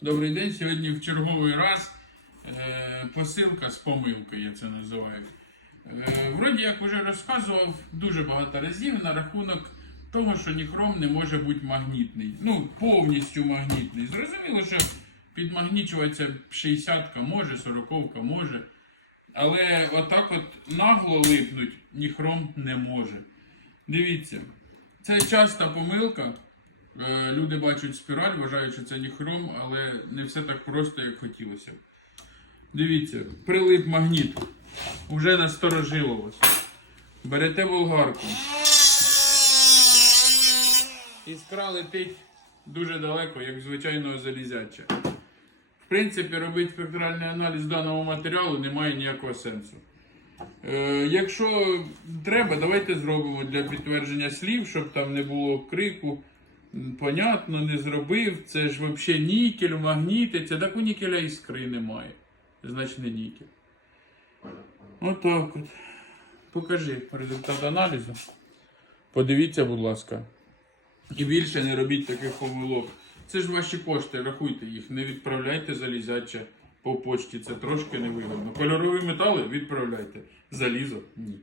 Добрий день. Сьогодні в черговий раз е, посилка з помилкою, я це називаю. Е, вроді, як вже розказував дуже багато разів на рахунок того, що ніхром не може бути магнітний. Ну, повністю магнітний. Зрозуміло, що підмагнічуватися 60-ка може, 40-ка може. Але отак от нагло липнуть ніхром не може. Дивіться, це часта помилка. Е, Люди бачать спіраль, вважають, що це ніхром, але не все так просто, як хотілося. Дивіться, прилип магніт. Уже насторожило вас. Берете болгарку. Іскра летить дуже далеко, як звичайного залізяча. В принципі, робити спектральний аналіз даного матеріалу немає ніякого сенсу. Е, якщо треба, давайте зробимо для підтвердження слів, щоб там не було крику. Понятно, не зробив. Це ж взагалі нікель, магнітиться. Так у нікеля іскри немає. Значить не нікель. Отак от. Покажи результат аналізу. Подивіться, будь ласка. І більше не робіть таких помилок. Це ж ваші кошти, рахуйте їх, не відправляйте залізяче по почті, це трошки невигодно. Кольорові метали відправляйте. Залізо ні.